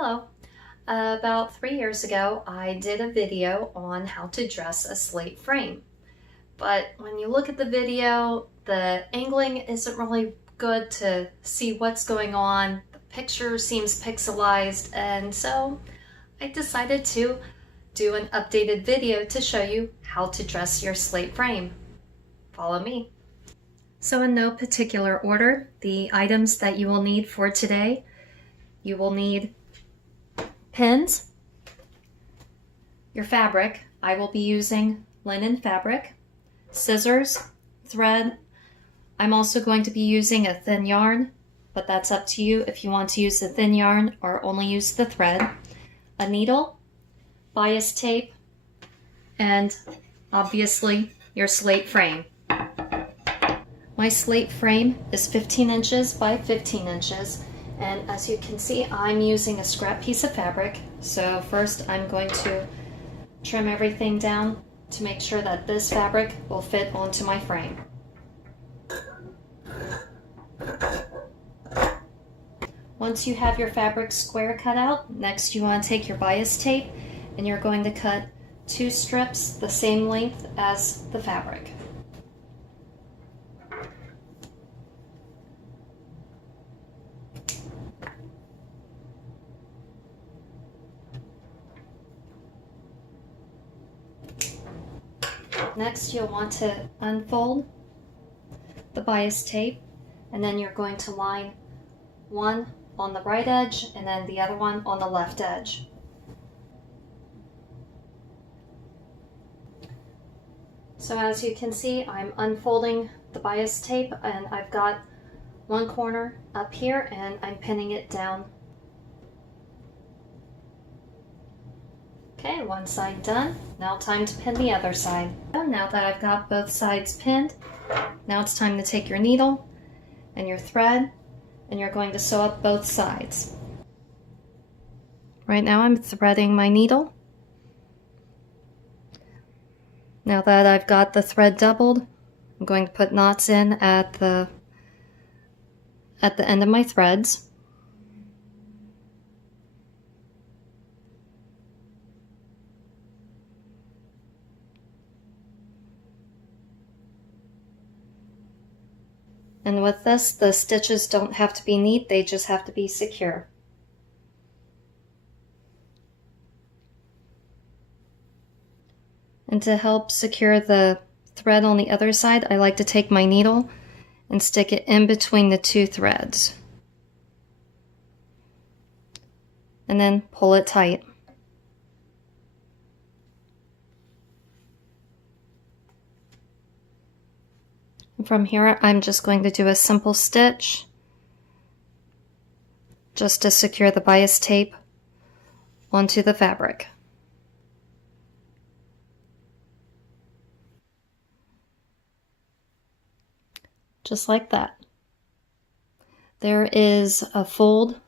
Hello. About 3 years ago, I did a video on how to dress a slate frame. But when you look at the video, the angling isn't really good to see what's going on. The picture seems pixelized, and so I decided to do an updated video to show you how to dress your slate frame. Follow me. So in no particular order, the items that you will need for today, you will need pins, your fabric. I will be using linen fabric, scissors, thread. I'm also going to be using a thin yarn, but that's up to you if you want to use the thin yarn or only use the thread, a needle, bias tape, and obviously your slate frame. My slate frame is 15 inches by 15 inches. And as you can see, I'm using a scrap piece of fabric. So first I'm going to trim everything down to make sure that this fabric will fit onto my frame. Once you have your fabric square cut out, next you want to take your bias tape and you're going to cut 2 strips the same length as the fabric. Next, you'll want to unfold the bias tape, and then you're going to line one on the right edge and then the other one on the left edge. So as you can see, I'm unfolding the bias tape and I've got one corner up here and I'm pinning it down. Okay, one side done. Now time to pin the other side. Now that I've got both sides pinned, now it's time to take your needle and your thread and you're going to sew up both sides. Right now I'm threading my needle. Now that I've got the thread doubled, I'm going to put knots in at the end of my threads. And with this, the stitches don't have to be neat, they just have to be secure. And to help secure the thread on the other side, I like to take my needle and stick it in between the 2 threads. And then pull it tight. From here, I'm just going to do a simple stitch just to secure the bias tape onto the fabric. Just like that. There is a fold.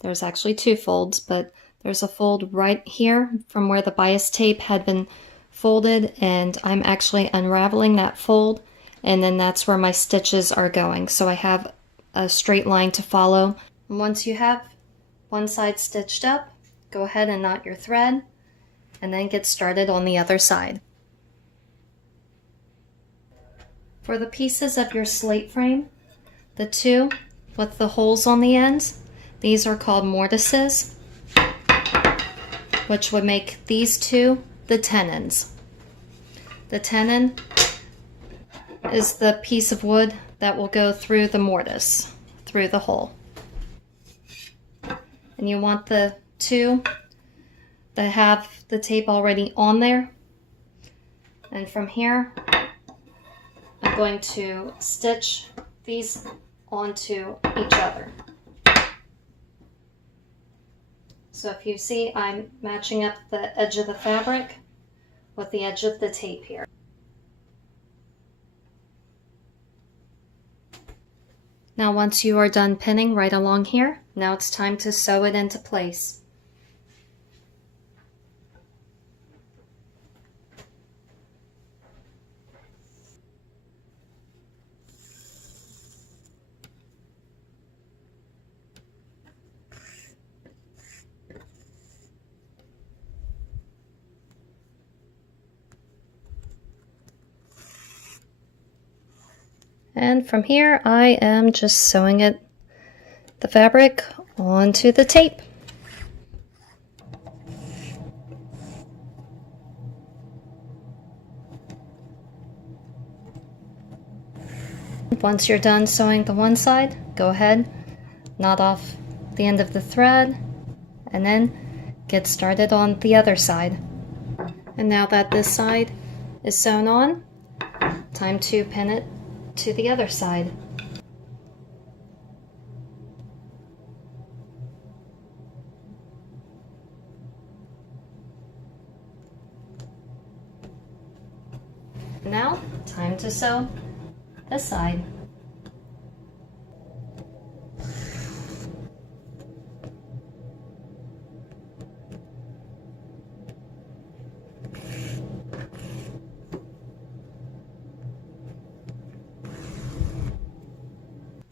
There's actually 2 folds, but there's a fold right here from where the bias tape had been folded, and I'm actually unraveling that fold. And then that's where my stitches are going. So I have a straight line to follow. And once you have one side stitched up, go ahead and knot your thread and then get started on the other side. For the pieces of your slate frame, the 2 with the holes on the ends, these are called mortises, which would make these 2 the tenons. The tenon is the piece of wood that will go through the mortise, through the hole. And you want the 2 that have the tape already on there. And from here, I'm going to stitch these onto each other. So if you see, I'm matching up the edge of the fabric with the edge of the tape here. Now once you are done pinning right along here, now it's time to sew it into place. And from here, I am just sewing the fabric onto the tape. Once you're done sewing the one side, go ahead, knot off the end of the thread, and then get started on the other side. And now that this side is sewn on, time to pin it to the other side. Now, time to sew this side.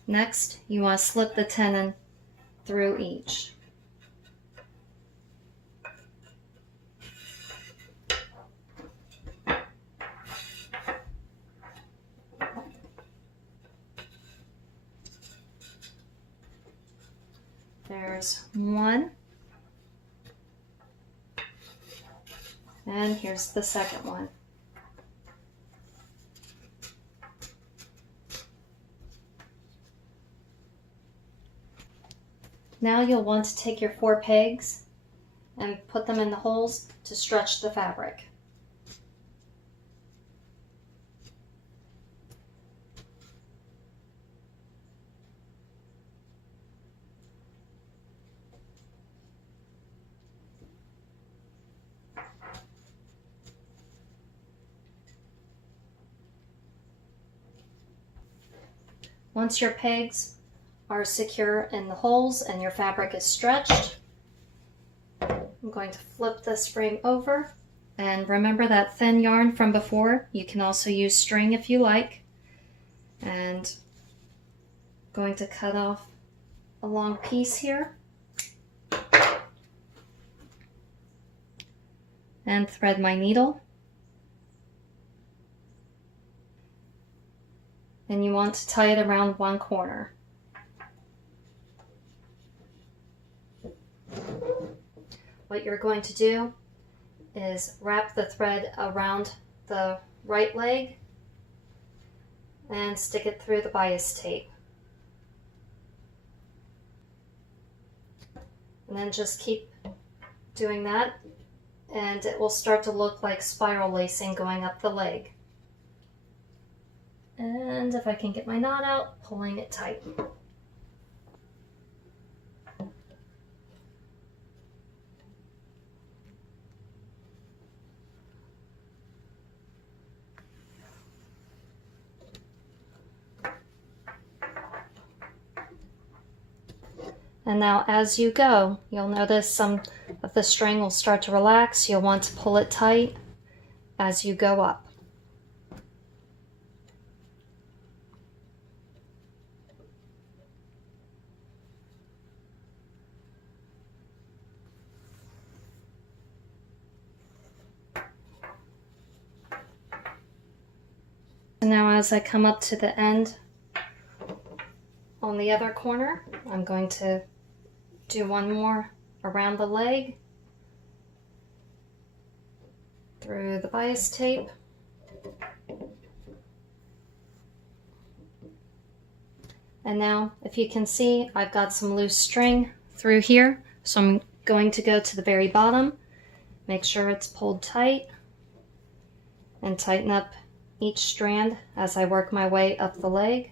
Next, you want to slip the tenon through each. There's one, and here's the second one. Now you'll want to take your 4 pegs and put them in the holes to stretch the fabric. Once your pegs are secure in the holes and your fabric is stretched, I'm going to flip the spring over. And remember that thin yarn from before, you can also use string if you like. And I'm going to cut off a long piece here. And thread my needle. And you want to tie it around one corner. What you're going to do is wrap the thread around the right leg and stick it through the bias tape. And then just keep doing that, and it will start to look like spiral lacing going up the leg. And if I can get my knot out, pulling it tight. And now as you go, you'll notice some of the string will start to relax. You'll want to pull it tight as you go up. And now as I come up to the end on the other corner, I'm going to do one more around the leg through the bias tape. And now, if you can see, I've got some loose string through here, so I'm going to go to the very bottom, make sure it's pulled tight, and tighten up each strand as I work my way up the leg.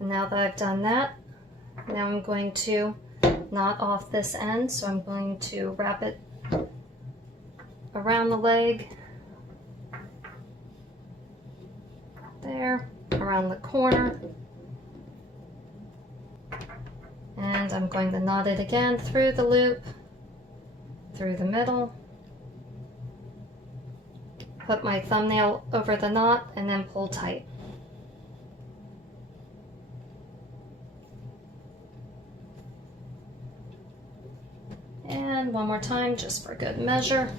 And now that I've done that, now I'm going to knot off this end, so I'm going to wrap it around the leg, there, around the corner, and I'm going to knot it again through the loop, through the middle, put my thumbnail over the knot and then pull tight. And one more time, just for good measure.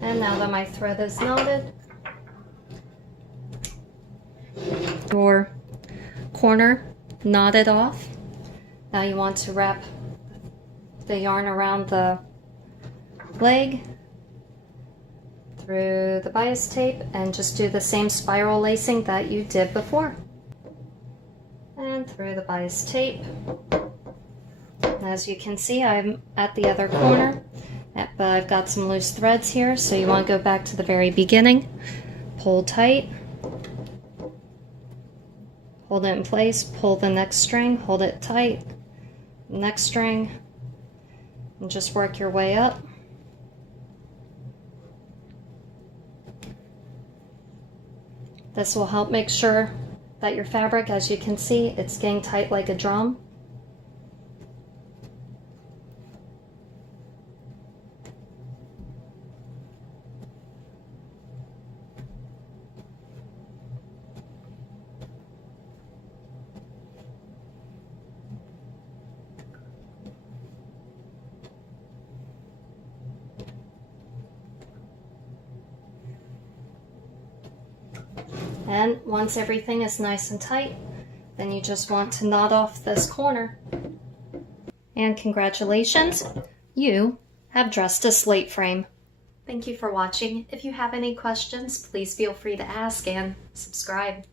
And now that my thread is knotted, your corner knotted off. Now you want to wrap the yarn around the leg through the bias tape and just do the same spiral lacing that you did before. And through the bias tape. As you can see, I'm at the other corner, but I've got some loose threads here, so you want to go back to the very beginning, pull tight, hold it in place, pull the next string, hold it tight, next string, and just work your way up. This will help make sure that your fabric, as you can see, it's getting tight like a drum. And once everything is nice and tight, then you just want to knot off this corner. And congratulations, you have dressed a slate frame. Thank you for watching. If you have any questions, please feel free to ask and subscribe.